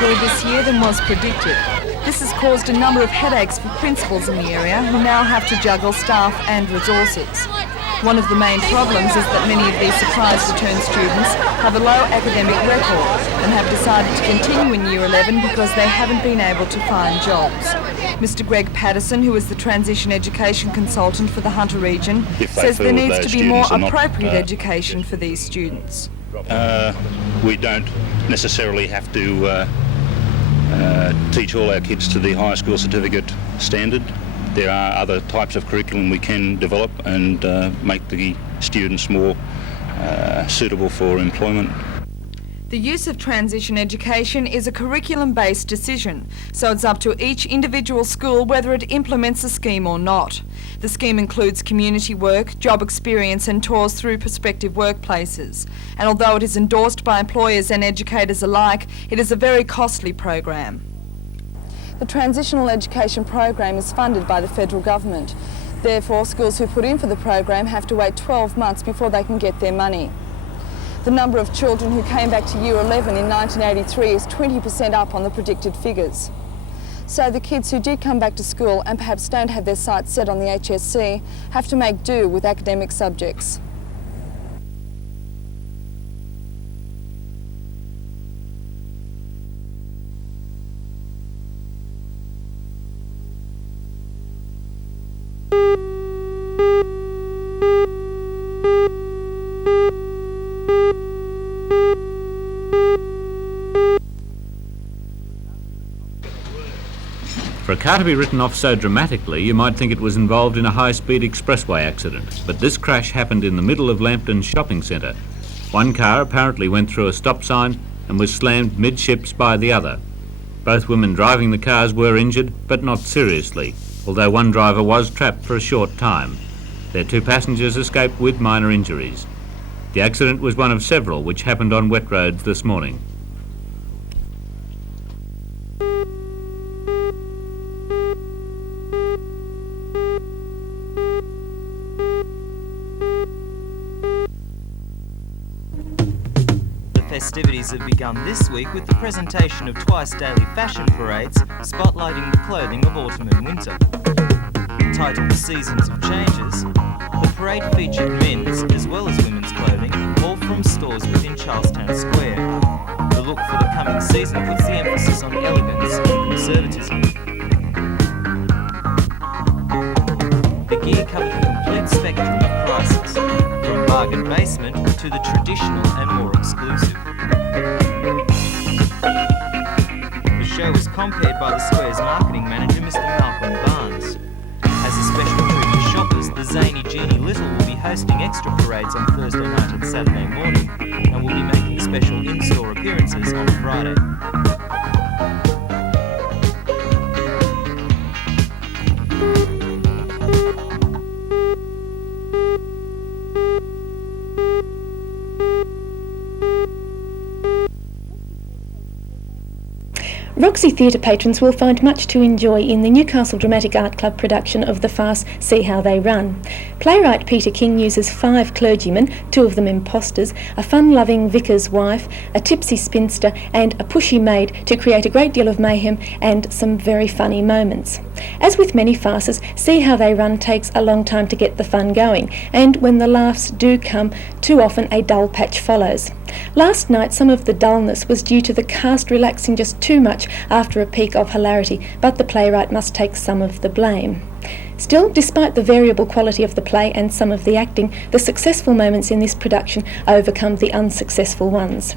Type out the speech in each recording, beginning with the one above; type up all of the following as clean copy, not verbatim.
school this year than was predicted. This has caused a number of headaches for principals in the area who now have to juggle staff and resources. One of the main problems is that many of these surprise return students have a low academic record and have decided to continue in Year 11 because they haven't been able to find jobs. Mr Greg Patterson, who is the Transition Education Consultant for the Hunter region, says there needs to be more appropriate education for these students. We don't necessarily have to teach all our kids to the high school certificate standard. There are other types of curriculum we can develop and make the students more suitable for employment. The use of transition education is a curriculum-based decision, so it's up to each individual school whether it implements the scheme or not. The scheme includes community work, job experience and tours through prospective workplaces. And although it is endorsed by employers and educators alike, it is a very costly program. The Transitional Education Program is funded by the federal government. Therefore, schools who put in for the program have to wait 12 months before they can get their money. The number of children who came back to Year 11 in 1983 is 20% up on the predicted figures. So the kids who did come back to school and perhaps don't have their sights set on the HSC have to make do with academic subjects. For a car to be written off so dramatically, you might think it was involved in a high-speed expressway accident. But this crash happened in the middle of Lambton's shopping centre. One car apparently went through a stop sign and was slammed midships by the other. Both women driving the cars were injured, but not seriously, although one driver was trapped for a short time. Their two passengers escaped with minor injuries. The accident was one of several which happened on wet roads this morning. Festivities have begun this week with the presentation of twice daily fashion parades spotlighting the clothing of autumn and winter. Titled Seasons of Changes, the parade featured men's as well as women's clothing, all from stores within Charlestown Square. The look for the coming season puts the emphasis on elegance and conservatism. The gear covered the complete spectrum of prices, from bargain basement to the traditional and more exclusive. The show was compared by the Square's marketing manager, Mr. Malcolm Barnes. As a special treat for shoppers, the zany Jeannie Little will be hosting extra parades on Thursday night and Saturday morning, and will be making special in-store appearances on Friday. Roxy Theatre patrons will find much to enjoy in the Newcastle Dramatic Art Club production of the farce See How They Run. Playwright Peter King uses 5 clergymen, 2 of them imposters, a fun-loving vicar's wife, a tipsy spinster and a pushy maid to create a great deal of mayhem and some very funny moments. As with many farces, See How They Run takes a long time to get the fun going, and when the laughs do come, too often a dull patch follows. Last night some of the dullness was due to the cast relaxing just too much after a peak of hilarity, but the playwright must take some of the blame. Still, despite the variable quality of the play and some of the acting, the successful moments in this production overcome the unsuccessful ones.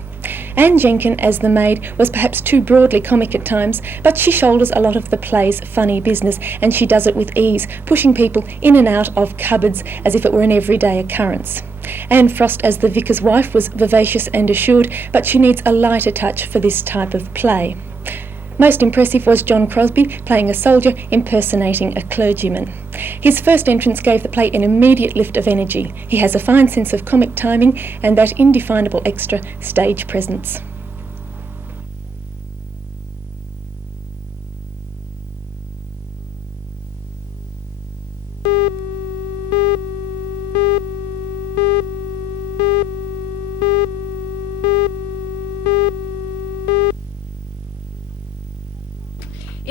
Anne Jenkin as the maid was perhaps too broadly comic at times, but she shoulders a lot of the play's funny business, and she does it with ease, pushing people in and out of cupboards as if it were an everyday occurrence. Anne Frost as the vicar's wife was vivacious and assured, but she needs a lighter touch for this type of play. Most impressive was John Crosby playing a soldier impersonating a clergyman. His first entrance gave the play an immediate lift of energy. He has a fine sense of comic timing and that indefinable extra stage presence.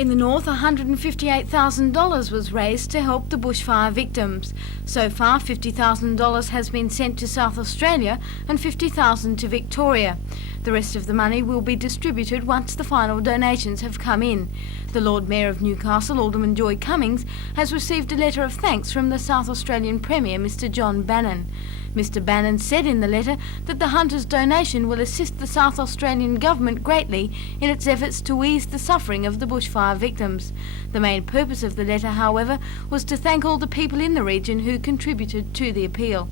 In the north, $158,000 was raised to help the bushfire victims. So far, $50,000 has been sent to South Australia and $50,000 to Victoria. The rest of the money will be distributed once the final donations have come in. The Lord Mayor of Newcastle, Alderman Joy Cummings, has received a letter of thanks from the South Australian Premier, Mr John Bannon. Mr Bannon said in the letter that the Hunters' donation will assist the South Australian Government greatly in its efforts to ease the suffering of the bushfire victims. The main purpose of the letter, however, was to thank all the people in the region who contributed to the appeal.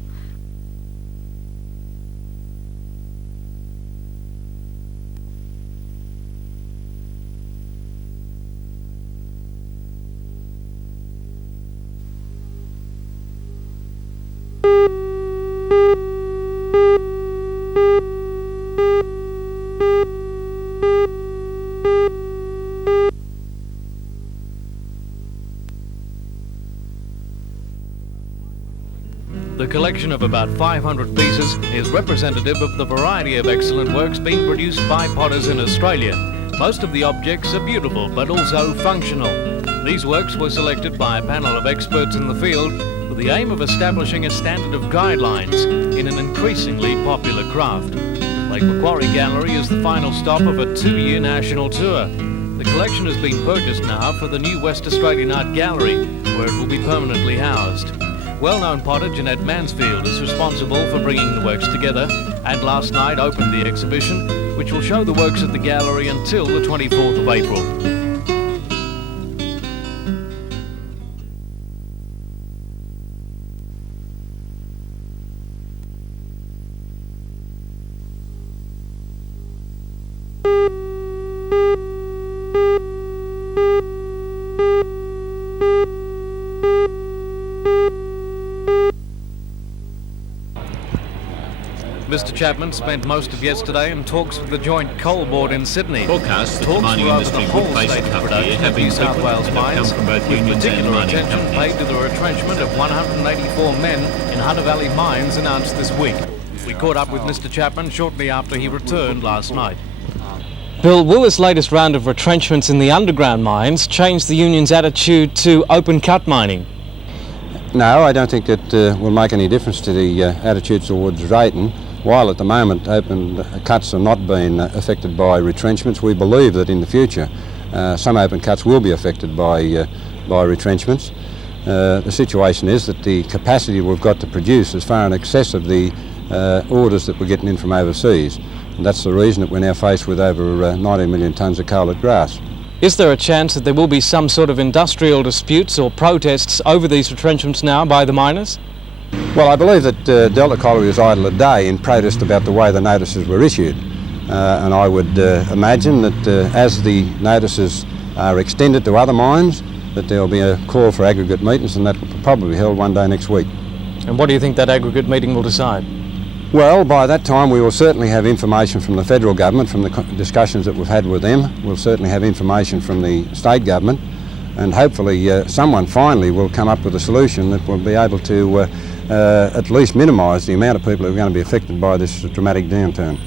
The collection of about 500 pieces is representative of the variety of excellent works being produced by potters in Australia. Most of the objects are beautiful but also functional. These works were selected by a panel of experts in the field with the aim of establishing a standard of guidelines in an increasingly popular craft. Lake Macquarie Gallery is the final stop of a 2-year national tour. The collection has been purchased now for the new West Australian Art Gallery, where it will be permanently housed. Well-known potter Jeanette Mansfield is responsible for bringing the works together and last night opened the exhibition, which will show the works at the gallery until the 24th of April. Mr Chapman spent most of yesterday in talks with the Joint Coal Board in Sydney. Forecasts that the Talks mining were over industry the would whole face a state of tough year production have in been New South frequent Wales and have come mines, from both with unions and particular mining attention companies. paid to the retrenchment of 184 men in Hunter Valley mines announced this week. We caught up with Mr Chapman shortly after he returned last night. Bill, will this latest round of retrenchments in the underground mines change the union's attitude to open cut mining? No, I don't think it will make any difference to the attitude towards Drayton. While at the moment open cuts are not being affected by retrenchments, we believe that in the future some open cuts will be affected by retrenchments. The situation is that the capacity we've got to produce is far in excess of the orders that we're getting in from overseas. And that's the reason that we're now faced with over 19 million tonnes of coal at grass. Is there a chance that there will be some sort of industrial disputes or protests over these retrenchments now by the miners? Well, I believe that Delta Colliery was idle a day in protest about the way the notices were issued. And I would imagine that as the notices are extended to other mines, that there will be a call for aggregate meetings, and that will probably be held one day next week. And what do you think that aggregate meeting will decide? Well, by that time we will certainly have information from the federal government, from the discussions that we've had with them. We'll certainly have information from the state government, and hopefully someone finally will come up with a solution that will be able to at least minimise the amount of people who are going to be affected by this dramatic downturn.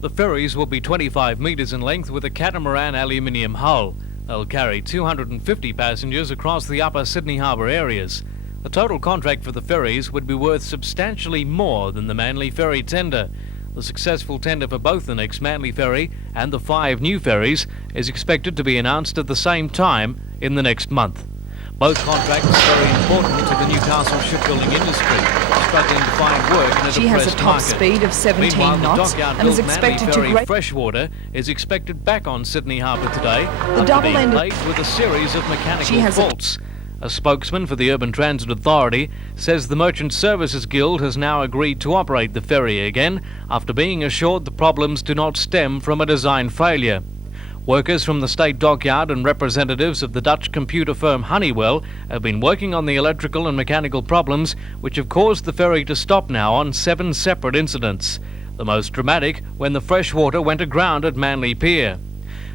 The ferries will be 25 metres in length with a catamaran aluminium hull. They'll carry 250 passengers across the upper Sydney Harbour areas. The total contract for the ferries would be worth substantially more than the Manly Ferry tender. The successful tender for both the next Manly Ferry and the 5 new ferries is expected to be announced at the same time in the next month. Both contracts are very important to the Newcastle shipbuilding industry, struggling to find work in a She has a depressed top market. speed of 17 Meanwhile, knots the dockyard and is built expected Manly to Ferry great. Freshwater is expected back on Sydney Harbour today after double being ended- plagued with a series of mechanical She has a- faults. A spokesman for the Urban Transit Authority says the Merchant Services Guild has now agreed to operate the ferry again after being assured the problems do not stem from a design failure. Workers from the State Dockyard and representatives of the Dutch computer firm Honeywell have been working on the electrical and mechanical problems which have caused the ferry to stop now on 7 separate incidents. the most dramatic when the fresh water went aground at Manly Pier.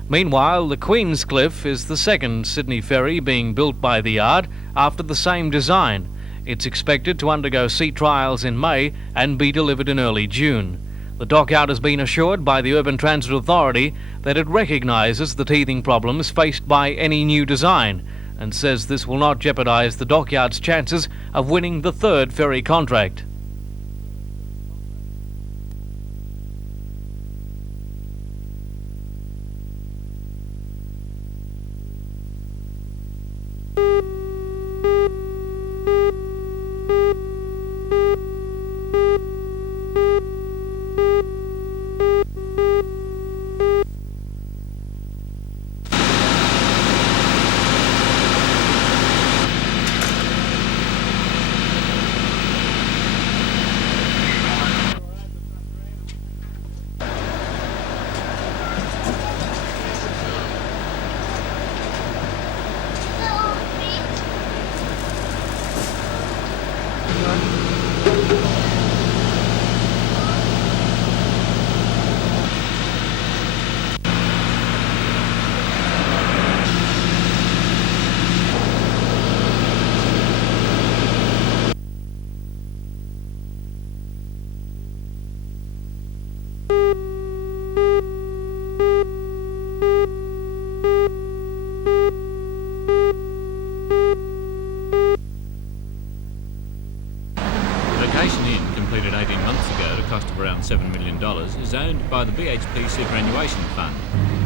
Meanwhile, the Queenscliff is the second Sydney ferry being built by the yard after the same design. It's expected to undergo sea trials in May and be delivered in early June. The dockyard has been assured by the Urban Transit Authority that it recognises the teething problems faced by any new design and says this will not jeopardise the dockyard's chances of winning the third ferry contract. Completed 18 months ago at a cost of around $7 million, is owned by the BHP Superannuation Fund,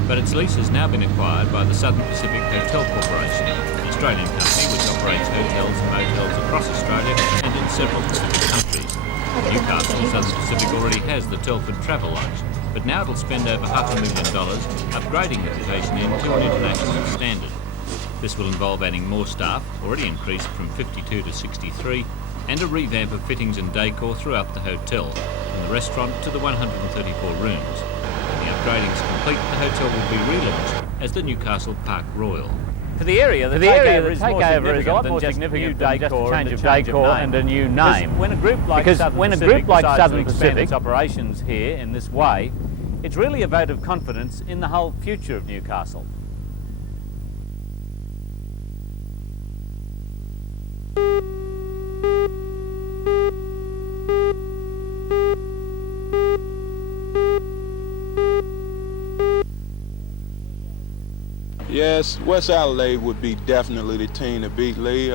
but its lease has now been acquired by the Southern Pacific Hotel Corporation, an Australian company which operates hotels and motels across Australia and in several Pacific countries. Newcastle, Southern Pacific already has the Telford Travel Lodge, but now it'll spend over $500,000 upgrading the Vacation Inn to an international standard. This will involve adding more staff, already increased from 52 to 63, and a revamp of fittings and decor throughout the hotel, from the restaurant to the 134 rooms. When the upgrading is complete, the hotel will be relaunched as the Newcastle Park Royal. For the area, the takeover is a lot more significant than just a change of decor and a new name. When a group like Southern Pacific its operations here in this way, it's really a vote of confidence in the whole future of Newcastle. Yes, West Adelaide would be definitely the team to beat, Lee.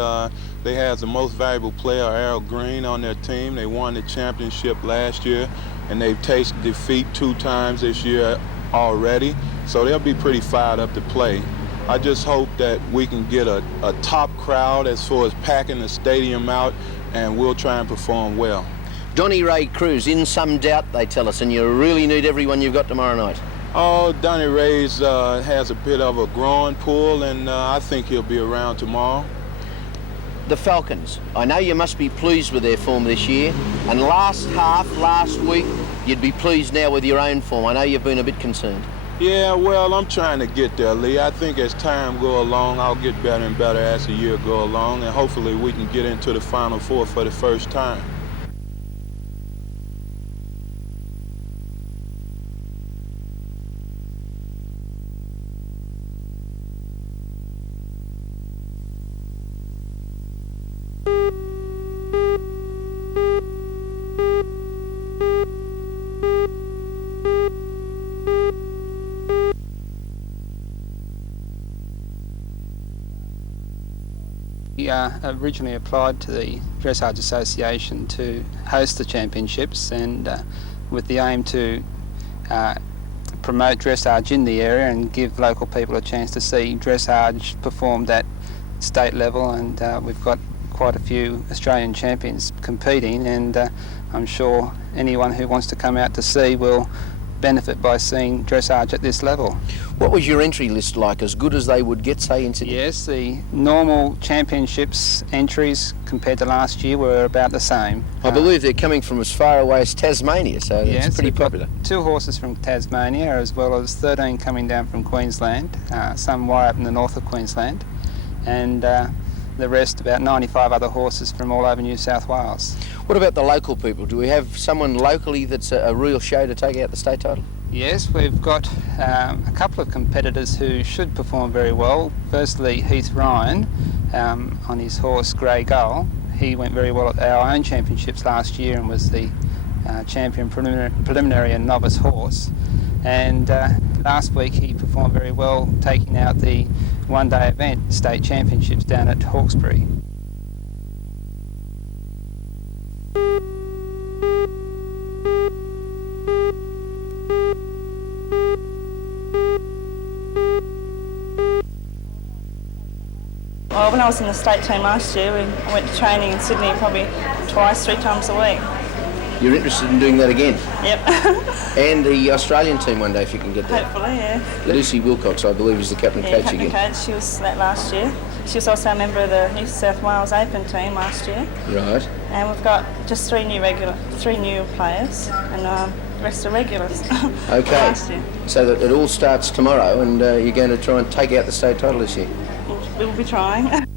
They have the most valuable player, Errol Green, on their team. They won the championship last year, and they've tasted defeat 2 times this year already, so they'll be pretty fired up to play. I just hope that we can get a top crowd as far as packing the stadium out, and we'll try and perform well. Donnie Ray Cruz, in some doubt, they tell us, and you really need everyone you've got tomorrow night. Oh, Donnie Ray's has a bit of a growing pull, and I think he'll be around tomorrow. The Falcons, I know you must be pleased with their form this year, and last week, you'd be pleased now with your own form. I know you've been a bit concerned. Yeah, well, I'm trying to get there, Lee. I think as time goes along, I'll get better and better as the year goes along, and hopefully we can get into the Final Four for the first time. We originally applied to the Dressage Association to host the championships, and with the aim to promote dressage in the area and give local people a chance to see dressage performed at state level, and we've got quite a few Australian champions competing, and I'm sure anyone who wants to come out to see will benefit by seeing dressage at this level. What was your entry list like? As good as they would get, say, in Sydney? Yes, the normal championships entries compared to last year were about the same. I believe they're coming from as far away as Tasmania, so yes, it's pretty popular. 2 horses from Tasmania, as well as 13 coming down from Queensland, some way up in the north of Queensland, and the rest, about 95 other horses from all over New South Wales. What about the local people? Do we have someone locally that's a real show to take out the state title? Yes, we've got a couple of competitors who should perform very well. Firstly, Heath Ryan on his horse Grey Gull. He went very well at our own championships last year and was the champion preliminary and novice horse. And last week he performed very well, taking out the one-day event state championships down at Hawkesbury. Well, when I was in the state team last year, I went to training in Sydney probably twice, 3 times a week. You're interested in doing that again? Yep. And the Australian team one day, if you can get that. Hopefully, yeah. Lucy Wilcox, I believe, is the captain coach captain again. coach. She was that last year. She was also a member of the New South Wales Open team last year. Right. And we've got just 3 new players, and the rest are regulars. Okay. Last year. So that it all starts tomorrow, and you're going to try and take out the state title this year. We'll be trying.